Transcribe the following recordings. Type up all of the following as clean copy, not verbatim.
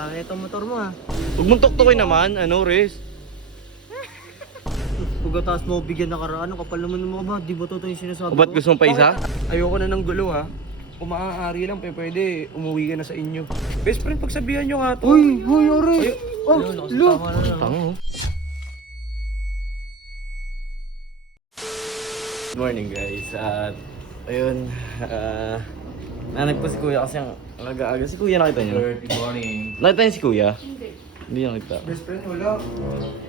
Pangit ang motor mo ha. Huwag mong tuktukin naman, ano, Riz? Pagkataas mo bigyan na karaan, kapal naman ng mga ba? Di ba totoo yung sinasabi O ba't gusto mong pa isa? Ayoko na ng gulo ha. Kung maaari lang, pwede umuwi ka na sa inyo. Best friend, pagsabihan nyo nga to. Uy, Ore! Oh, lo! Tango. Good morning guys. At ayun, nanag po si Kuya kasi ang aga-aga. Si Kuya nakita niyo? Good morning. Nakita niyo si Kuya? Hindi nakita. Best friend, wala.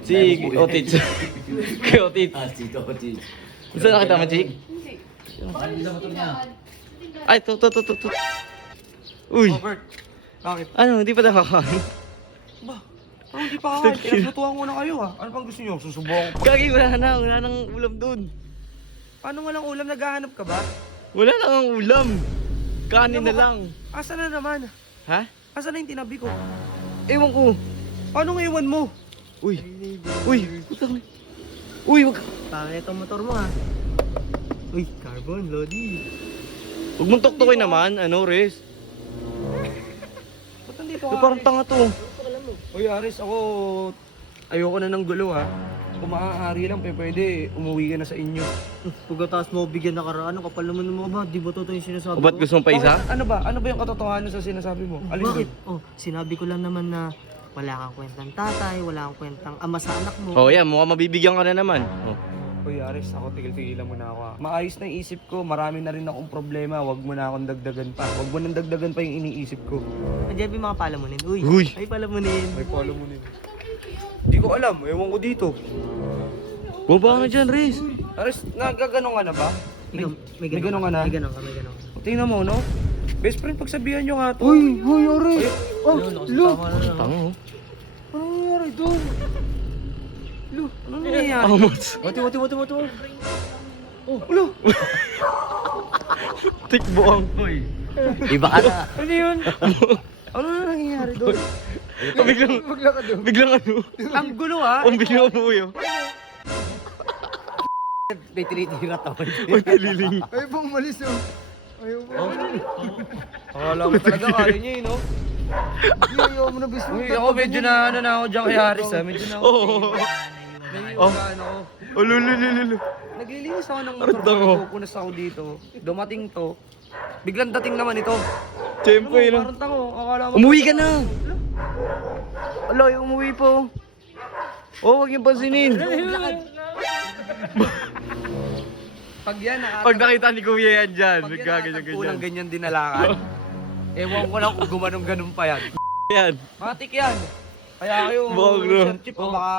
Si Otich. Kay Otich. Si Otich. Saan nakita mo, Chik? Ay, to. Uy, Robert, bakit? ano, hindi pa nakakain? Ba? Parang hindi pa kakain. Pinaglutuan ko na kayo ha. Ano bang gusto nyo? Susubukan ko pa. Kagi, wala nang ulam dun. Paano walang ulam? Naghahanap ka ba? Wala lang ang ulam. Kanin na lang. Asa na naman? Ha? Asa na yung tinabi ko? Ewan ko. Paano nga iwan mo? Uy, putang. Uy, wag. Pangit ang motor mo ha. Uy, carbon, Lodi. Huwag mong tuktukin naman, ano, Riz? Ba't nandito Uy, ka? parang tanga to. Uy, Aris, ako ayoko na ng gulo ha. Kung maaari lang, pwede umuwi ka na sa inyo. Pagkataas mo bigyan na karaan, kapal naman ng mga ba? Di ba totoo yung sinasabi O ba't gusto mong pa isa? Bakit? Ano ba? Ano ba yung katotohanan sa sinasabi mo? Alin Bakit? doon? Oh, sinabi ko lang naman na wala kang kwentang tatay, wala kang kwentang ama sa anak mo. Oh, yan, mukhang mabibigyan ka na naman. Oh. Uy, Aris, ako tigil-tigilan mo na ako ha. Maayos na yung isip ko, marami na rin akong problema. Huwag mo na akong dagdagan pa. Huwag mo nang dagdagan pa yung iniisip ko. Andiyan yung mga palamunin. Uy, Uy. ay palamunin. May follow mo nito. Hindi ko alam, ewan ko dito. Baba ka na dyan, Riz. Aris, nagaganon ka na ba? May ganun ka na? May ganun ka. Tingnan mo, no? Best friend, pagsabihan nyo nga to. Uy, Ore! Oh, lo! Tango. Ano nangyari doon? Lo, ano nangyayari? Amot. Wati. Oh, ulo! Tikbuang. Uy. Iba ka na. Ano yun? Ano na nangyayari doon? Biglang ano. Ang gulo ha? Ang biglang umuwi. Oh. May tinitira tawad. Uy, naliling. Ay, bang malis oh. Ayaw mo. Akala mo talaga kaya niya eh, no? Ayaw mo na bismo. Uy, ako medyo na ano na ako dyan kay Haris ha. Medyo na ako. Oo. Medyo na ano ako. Oh, lulu. Naglilinis ako ng motor Ardang, ko. oh. Pupunas ako dito. Dumating to. Biglang dating naman ito. Siyempre, no? Parang tango. Akala mo. Umuwi ka na. Aloy, umuwi po. Oh, huwag yung pansinin. Pag yan, Pag nakita ni Kuya yan dyan, Pag yan nagkaganyan-ganyan. kulang ganyan dinalakan. Ewan ko lang kung gumanong-ganon pa yan. Yan. Matik yan. Kaya kayo, Baka, no? Sir Chip, baka...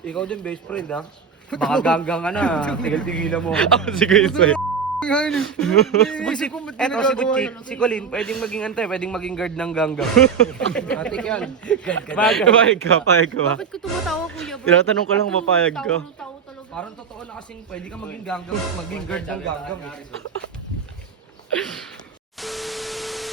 Ikaw din, best friend ha. Baka ganggang ka na, tigil-tigilan mo. Ako si Kuya Soy. Eto, si Colin, pwedeng maging antay, pwedeng maging guard ng ganggang. Matik yan. Papayag ka ba? Bakit ko tumatawa, Kuya Bert? Tinatanong ko lang kung papayag ka. Tawa talaga. Parang totoo na kasing pwede ka maging ganggang, maging guard ng ganggang.